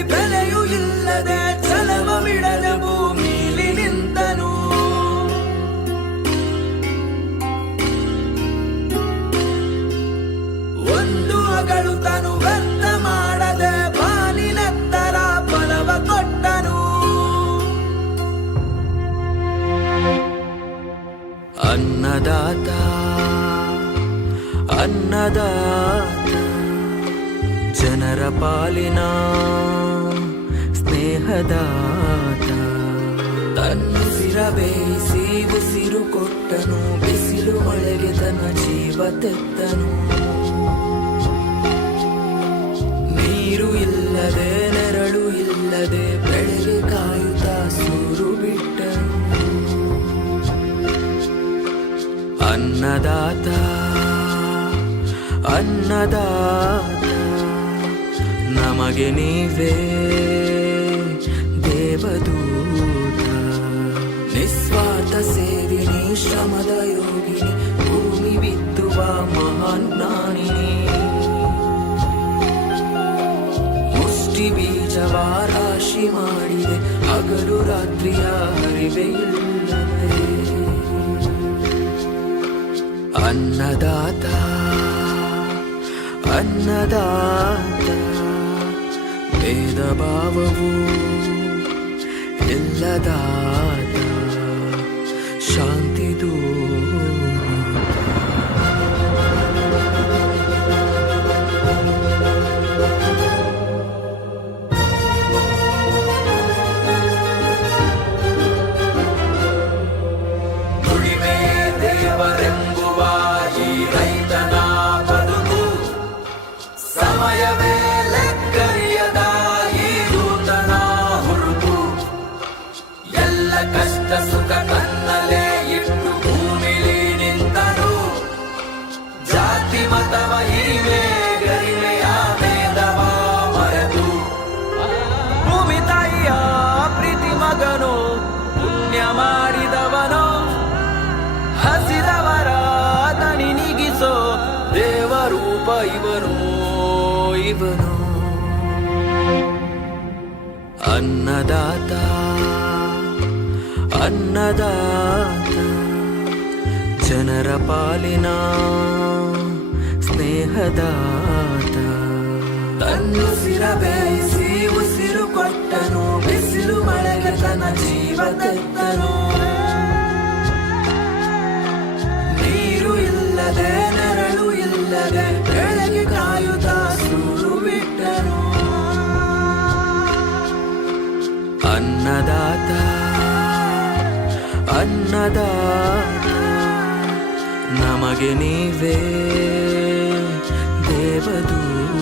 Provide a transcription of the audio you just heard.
ಬೆಳ್ಳಿ ಬೆಲೆಯೂ ಇಲ್ಲದೆ ಛಲವ ಬಿಡದ ಭೂಮಿಲಿ ನಿಂತನು. ಒಂದು ಅಗಳು ತನು ವ್ಯರ್ಥ ಮಾಡದೆ ಬಾನಿನೆತ್ತರ ಫಲವ ಕೊಟ್ಟನು. ಅನ್ನದಾತ ಅನ್ನದಾತ ಜನರ ಪಾಲಿನ ಸ್ನೇಹದಾತ. ತನ್ನುಸಿರ ಬೇಯಿಸಿ ಉಸಿರು ಕೊಟ್ಟನು, ಬಿಸಿಲು ಮಳೆಗೆ ತನ್ನ ಜೀವ ತೆತ್ತನು. ನೀರು ಇಲ್ಲದೆ ನೆರಳು ಇಲ್ಲದೆ ಬೆಳೆಗೆ ಕಾಯುತ್ತಾ ಸೂರು ಬಿಟ್ಟನು. ಅನ್ನದಾತ ಅನ್ನದಾತ ನಮಗೆ ನೀವೇ ದೇವದೂತ. ನಿಸ್ವಾರ್ಥ ಸೇವಿನಿ ಶ್ರಮದ ಯೋಗಿನಿ, ಭೂಮಿ ಬಿತ್ತುವ ಮಹಾನ್ ಜ್ಞಾನಿನಿ. ಮುಷ್ಟಿ ಬೀಜವ ರಾಶಿ ಮಾಡಿದೆ, ಹಗಲು ರಾತ್ರಿಯ ಹರಿವೆ ಇಲ್ಲದೆ. ಅನ್ನದಾತ ಅನ್ನದಾತ ಭೇದ ಭಾವವು ಇಲ್ಲದಾತ ಶಾಂತಿ ದೂತ. ದುಡಿಮೆ ದೇವರೆಂಬುವ ಈ ರೈತನ ಬದುಕು, ಸಮಯವೇ ಲೆಕ್ಕರಿಯದ ಈ ದೂತನ ಹುರುಪು. ಎಲ್ಲ ಕಷ್ಟ ಸುಖ ಕನ್ನಲೆ ಇಟ್ಟು ಭೂಮಿಲಿ ನಿಂತನು. ಜಾತಿ ಮತವ ಹಿರಿಮೆ ಗರಿಮೆಯ ಭೇದವ ಮರೆತು, ಭೂಮಿ ತಾಯಿಯ ಪ್ರೀತಿ ಮಗನು, ಪುಣ್ಯ ಮಾಡಿದವನು. ಹಸಿದವರ ದಣಿ ನೀಗಿಸೋ ದೇವರೂಪ ಇವನು ಇವನು. ಅನ್ನದಾತ ಅನ್ನದಾತ ಜನರ ಪಾಲಿನ ಸ್ನೇಹದಾತ. ತನ್ನುಸಿರ ಬೇಯಿಸಿ ಉಸಿರು ಕೊಟ್ಟನು, ಬಿಸಿಲು ಮಳೆಗೆ ತನ್ನ ಜೀವ ತೆತ್ತನು. ನೀರು ಇಲ್ಲದೆ ನೆರಳು ಇಲ್ಲದೆ ಬೆಳೆಗೆ ಕಾಯುತ್ತಾ ಸೂರು ಬಿಟ್ಟನು. ಅನ್ನದಾತ ಅನ್ನದಾತ ನಮಗೆ ನೀವೇ ದೇವದೂತ.